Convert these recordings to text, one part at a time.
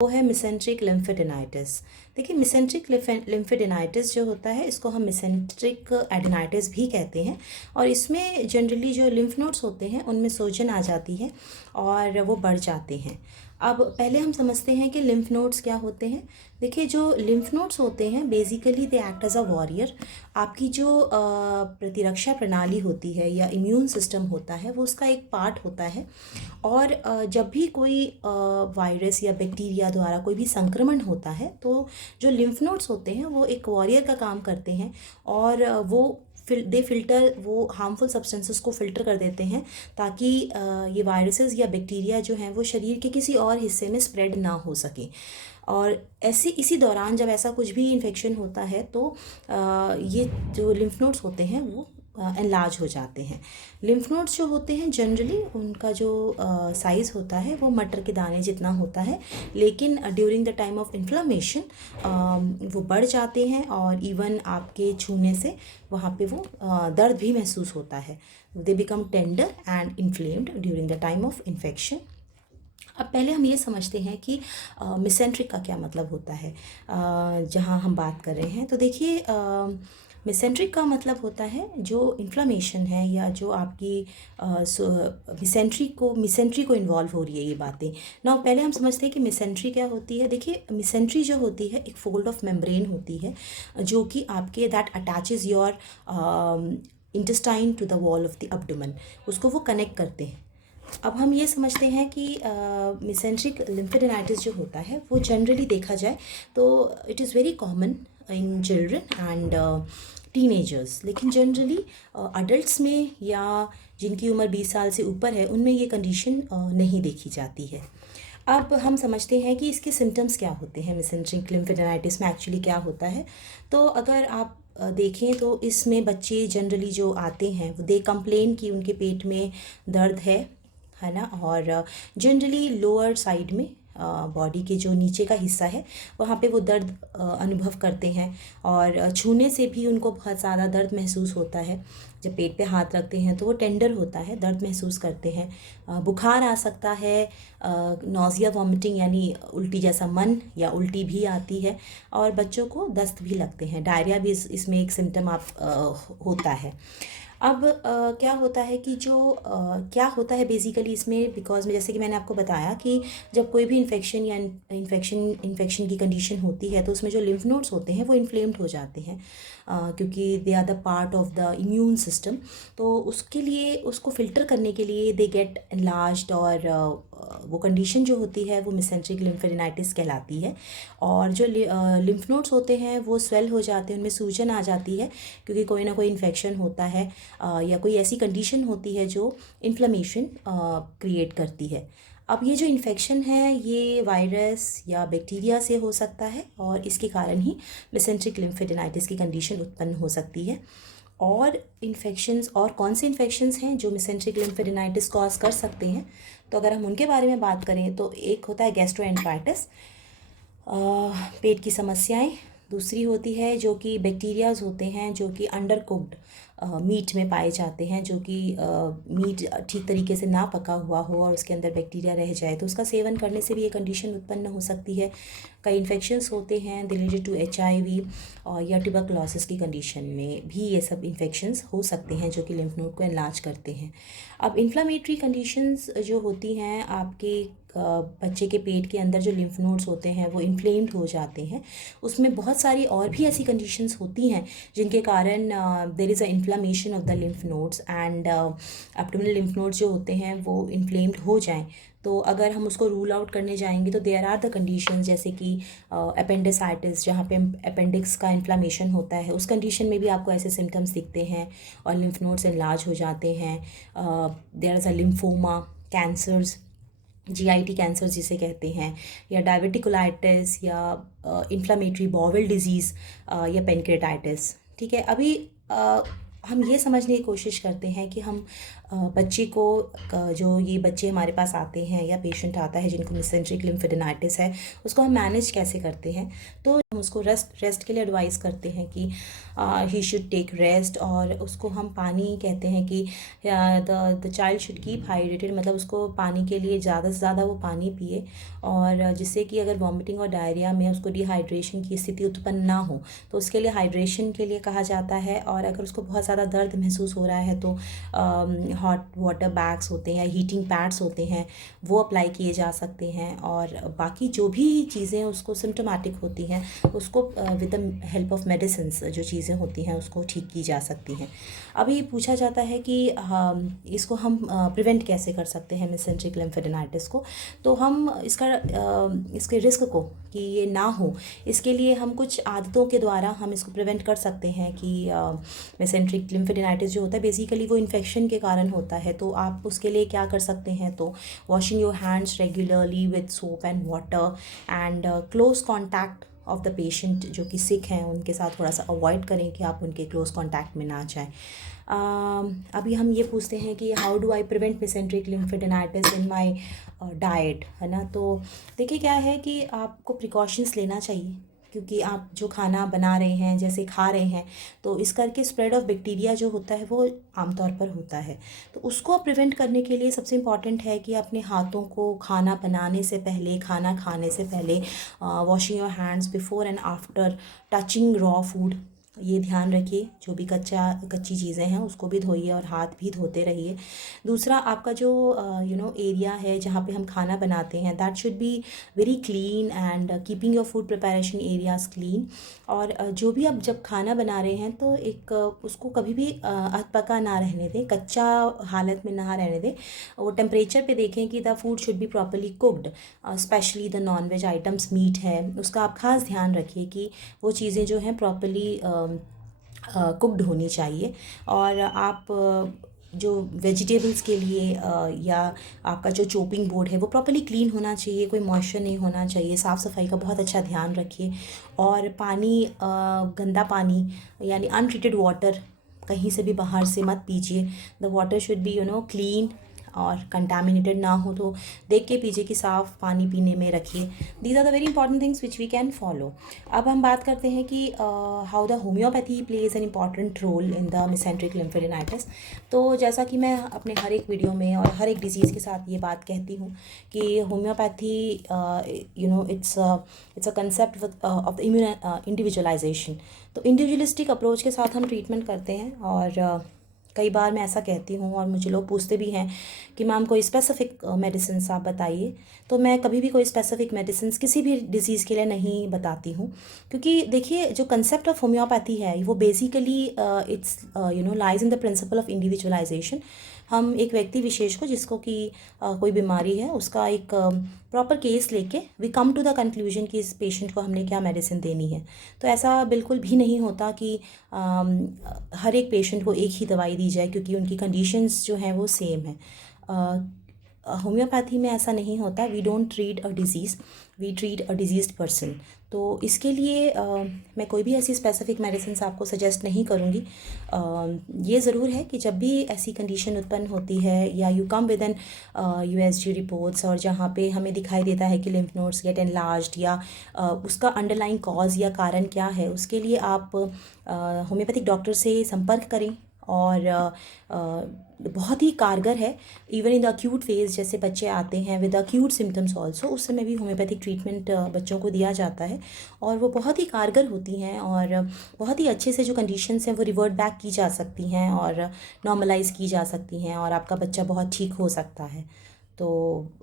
वो है मिसेंट्रिक लिम्फेडेनाइटिस। देखिए, मिसेंट्रिक लिम्फेडेनाइटिस जो होता है इसको हम मिसेंट्रिक एडेनाइटिस भी कहते हैं। और इसमें जनरली जो लिम्फ नोड्स होते हैं उनमें सूजन आ जाती है और वो बढ़ जाते हैं। अब पहले हम समझते हैं कि लिम्फ नोड्स क्या होते हैं। देखिए, जो लिम्फ नोड्स होते हैं basically they act as a warrior. आपकी जो प्रतिरक्षा प्रणाली होती है या इम्यून सिस्टम होता है वो उसका एक पार्ट होता है। और जब भी कोई वायरस या बैक्टीरिया द्वारा कोई भी संक्रमण होता है तो जो लिम्फ नोड्स होते हैं वो एक वॉरियर का काम करते हैं। और वो दे फिल्टर, वो हार्मफुल सब्सटेंसेस को फिल्टर कर देते हैं ताकि ये वायरसेस या बैक्टीरिया जो हैं वो शरीर के किसी और हिस्से में स्प्रेड ना हो सके। और ऐसे इसी दौरान जब ऐसा कुछ भी इन्फेक्शन होता है तो ये जो लिम्फ नोड्स होते हैं वो एनलार्ज हो जाते हैं। लिम्फ नोड्स जो होते हैं जनरली उनका जो साइज़ होता है वो मटर के दाने जितना होता है, लेकिन during the time of inflammation वो बढ़ जाते हैं और इवन आपके छूने से वहाँ पे वो दर्द भी महसूस होता है। They become tender and inflamed during the time of infection. अब पहले हम ये समझते हैं कि मिसेंट्रिक का क्या मतलब होता है जहाँ हम बात कर रहे हैं। तो देखिए, मिसेंट्रिक का मतलब होता है जो इन्फ्लामेशन है या जो आपकी मिसेंट्री को इन्वॉल्व हो रही है ये बातें ना। पहले हम समझते हैं कि मिसेंट्री क्या होती है। देखिए, मिसेंट्री जो होती है एक फोल्ड ऑफ मेम्ब्रेन होती है जो कि आपके that attaches your intestine to the wall of the abdomen, उसको वो कनेक्ट करते हैं। अब हम ये समझते हैं कि मिसेंट्रिक लिम्फेडेनाइटिस जो होता है वो जनरली देखा जाए तो it is very common in children and teenagers, लेकिन जनरली अडल्ट्स में या जिनकी उम्र 20 साल से ऊपर है उनमें ये कंडीशन नहीं देखी जाती है। अब हम समझते हैं कि इसके सिम्टम्स क्या होते हैं। मिसेंट्रिक लिम्फेडेनाइटिस में एक्चुअली क्या होता है, तो अगर आप देखें तो इसमें बच्चे जनरली जो आते हैं वो दे कंप्लेन कि उनके पेट में दर्द है ना। और जनरली लोअर साइड में बॉडी के जो नीचे का हिस्सा है वहाँ पे वो दर्द अनुभव करते हैं और छूने से भी उनको बहुत ज़्यादा दर्द महसूस होता है। जब पेट पे हाथ रखते हैं तो वो टेंडर होता है, दर्द महसूस करते हैं। बुखार आ सकता है, नौजिया वॉमिटिंग यानी उल्टी जैसा मन या उल्टी भी आती है और बच्चों को दस्त भी लगते हैं। डायरिया भी इसमें एक सिम्टम होता है। अब क्या होता है कि जो क्या होता है बेसिकली इसमें, बिकॉज में जैसे कि मैंने आपको बताया कि जब कोई भी इन्फेक्शन या इन्फेक्शन की कंडीशन होती है तो उसमें जो लिम्फ नोड्स होते हैं वो इन्फ्लेम्ड हो जाते हैं क्योंकि they are the part of the immune system. तो उसके लिए, उसको फिल्टर करने के लिए दे गेट एनलार्ज्ड और वो कंडीशन जो होती है वो मिसेंट्रिक लिम्फेडेनाइटिस कहलाती है। और जो लिम्फ नोड्स होते हैं वो स्वेल हो जाते हैं, उनमें सूजन आ जाती है क्योंकि कोई ना कोई इन्फेक्शन होता है या कोई ऐसी कंडीशन होती है जो इन्फ्लेमेशन क्रिएट करती है। अब ये जो इन्फेक्शन है ये वायरस या बैक्टीरिया से हो सकता है और इसके कारण ही मिसेंट्रिक लिम्फेडेनाइटिस की कंडीशन उत्पन्न हो सकती है। और इन्फेक्शंस, और कौन से इन्फेक्शंस हैं जो मिसेंट्रिक लिम्फेडेनाइटिस कॉज कर सकते हैं, तो अगर हम उनके बारे में बात करें तो एक होता है गैस्ट्रोएंटराइटिस, पेट की समस्याएं। दूसरी होती है जो कि बैक्टीरियाज होते हैं जो कि अंडर कुक्ड मीट में पाए जाते हैं, जो कि मीट ठीक तरीके से ना पका हुआ हो और उसके अंदर बैक्टीरिया रह जाए तो उसका सेवन करने से भी ये कंडीशन उत्पन्न हो सकती है। कई इन्फेक्शंस होते हैं रिलेटेड टू HIV और या ट्यूबरकुलोसिस की कंडीशन में भी ये सब इन्फेक्शंस हो सकते हैं जो कि लिम्फ नोड को एनलार्ज करते हैं। अब इन्फ्लामेटरी कंडीशंस जो होती हैं, आपके बच्चे के पेट के अंदर जो लिम्फ नोड्स होते हैं वो इन्फ्लेम्ड हो जाते हैं, उसमें बहुत सारी और भी ऐसी कंडीशंस होती हैं जिनके कारण there is a inflammation of the lymph nodes and abdominal lymph nodes जो होते हैं वो इन्फ्लेम्ड हो जाएं। तो अगर हम उसको रूल आउट करने जाएंगे तो देयर आर द कंडीशंस जैसे कि अपेंडिसाइटिस, जहाँ पे अपेंडिक्स का इन्फ्लामेशन होता है, उस कंडीशन में भी आपको ऐसे सिम्टम्स दिखते हैं और लिम्फ नोड्स एनलार्ज हो जाते हैं। There is a lymphoma, cancers, GIT cancer जिसे कहते हैं, या डायबिटिकुलाइटिस या इन्फ्लामेटरी बॉवल डिजीज़ या पेनक्रेटाइटिस। ठीक है, अभी हम ये समझने की कोशिश करते हैं कि हम बच्चे को जो ये बच्चे हमारे पास आते हैं या पेशेंट आता है जिनको मिसेंट्रिक लिम्फेडेनाइटिस है, उसको हम मैनेज कैसे करते हैं। तो हम उसको रेस्ट के लिए एडवाइस करते हैं कि ही शुड टेक रेस्ट, और उसको हम पानी कहते हैं कि the child should keep hydrated, मतलब उसको पानी के लिए ज़्यादा से ज़्यादा वो पानी पिए, और जिससे कि अगर वॉमिटिंग और डायरिया में उसको डिहाइड्रेशन की स्थिति उत्पन्न ना हो तो उसके लिए हाइड्रेशन के लिए कहा जाता है। और अगर उसको बहुत ज़्यादा दर्द महसूस हो रहा है तो हॉट वाटर बैग्स होते हैं या हीटिंग पैड्स होते हैं, वो अप्लाई किए जा सकते हैं। और बाकी जो भी चीज़ें उसको सिम्टोमेटिक होती हैं उसको with the help of medicine जो चीज़ें होती हैं उसको ठीक की जा सकती हैं। अभी पूछा जाता है कि इसको हम प्रिवेंट कैसे कर सकते हैं मिसेंट्रिक लिम्फेडेनाइटिस को। तो हम इसके रिस्क को कि ये ना हो, इसके लिए हम कुछ आदतों के द्वारा हम इसको प्रिवेंट कर सकते हैं कि मिसेंट्रिक लिम्फेडेनाइटिस जो होता है बेसिकली वो इन्फेक्शन के कारण होता है। तो आप उसके लिए क्या कर सकते हैं, तो washing your hands regularly with soap and water, and close contact of the patient जो कि सिक हैं उनके साथ थोड़ा सा अवॉइड करें कि आप उनके क्लोज कॉन्टैक्ट में ना जाएं। अभी हम ये पूछते हैं कि how do I prevent mesenteric lymphadenitis in my diet, है ना। तो देखिए क्या है कि आपको प्रिकॉशंस लेना चाहिए, क्योंकि आप जो खाना बना रहे हैं जैसे खा रहे हैं तो इस करके स्प्रेड ऑफ बैक्टीरिया जो होता है वो आमतौर पर होता है। तो उसको प्रिवेंट करने के लिए सबसे इम्पॉर्टेंट है कि अपने हाथों को खाना बनाने से पहले, खाना खाने से पहले, washing your hands before and after touching raw food, ये ध्यान रखिए। जो भी कच्ची चीज़ें हैं उसको भी धोइए और हाथ भी धोते रहिए। दूसरा, आपका जो एरिया है जहाँ पे हम खाना बनाते हैं that should be very clean, and keeping your food preparation areas clean. और जो भी आप जब खाना बना रहे हैं तो एक उसको कभी भी अधपका ना रहने दें, कच्चा हालत में ना रहने दें। वो टेम्परेचर पे देखें कि the food should be properly cooked, specially the non veg items, meat है उसका आप खास ध्यान रखिए कि वो चीज़ें जो हैं प्रॉपरली कुक्ड होनी चाहिए। और आप जो वेजिटेबल्स के लिए या आपका जो चॉपिंग बोर्ड है वो प्रॉपरली क्लीन होना चाहिए, कोई मॉइस्चर नहीं होना चाहिए। साफ़ सफाई का बहुत अच्छा ध्यान रखिए। और पानी, गंदा पानी यानी अनट्रीटेड वाटर कहीं से भी बाहर से मत पीजिए। The water should be clean और कंटामिनेटेड ना हो, तो देख के पीजिए कि साफ़ पानी पीने में रखिए। These are the very important things which we can follow. अब हम बात करते हैं कि how the homeopathy plays an important role in the mesenteric lymphadenitis. तो जैसा कि मैं अपने हर एक वीडियो में और हर एक डिजीज़ के साथ ये बात कहती हूँ कि homeopathy it's a concept of the immune individualisation. तो इंडिविजुअलिस्टिक अप्रोच के साथ हम ट्रीटमेंट करते हैं। और कई बार मैं ऐसा कहती हूँ और मुझे लोग पूछते भी हैं कि मैम कोई स्पेसिफिक मेडिसिन आप बताइए। तो मैं कभी भी कोई स्पेसिफिक मेडिसिन किसी भी डिजीज़ के लिए नहीं बताती हूँ, क्योंकि देखिए जो कंसेप्ट ऑफ होम्योपैथी है वो basically it's lies in the principle of individualisation. हम एक व्यक्ति विशेष को जिसको कि कोई बीमारी है उसका एक प्रॉपर केस लेके we come to the conclusion कि इस पेशेंट को हमने क्या मेडिसिन देनी है। तो ऐसा बिल्कुल भी नहीं होता कि हर एक पेशेंट को एक ही दवाई दी जाए क्योंकि उनकी कंडीशंस जो हैं वो सेम है। होम्योपैथी में ऐसा नहीं होता। We don't treat a disease, we treat a diseased person. तो इसके लिए मैं कोई भी ऐसी स्पेसिफिक मेडिसिन आपको सजेस्ट नहीं करूँगी। ये ज़रूर है कि जब भी ऐसी कंडीशन उत्पन्न होती है या you come with an USG reports और जहाँ पे हमें दिखाई देता है कि लिम्फ नोड्स गेट एनलार्ज्ड या उसका अंडरलाइंग कॉज या कारण क्या है, उसके लिए आप होम्योपैथिक डॉक्टर से संपर्क करें। और बहुत ही कारगर है even in the acute phase, जैसे बच्चे आते हैं विद अक्यूट सिम्टम्स ऑल्सो, उस समय भी होम्योपैथिक ट्रीटमेंट बच्चों को दिया जाता है और वो बहुत ही कारगर होती हैं और बहुत ही अच्छे से जो कंडीशंस हैं वो रिवर्ट बैक की जा सकती हैं और नॉर्मलाइज की जा सकती हैं और आपका बच्चा बहुत ठीक हो सकता है। तो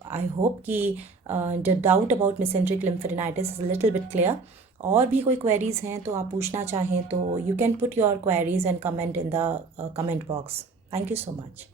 आई होप कि the doubt about mesenteric lymphadenitis is a little bit clear. और भी कोई क्वेरीज़ हैं तो आप पूछना चाहें तो you can put your queries and comment in the comment box. Thank you so much.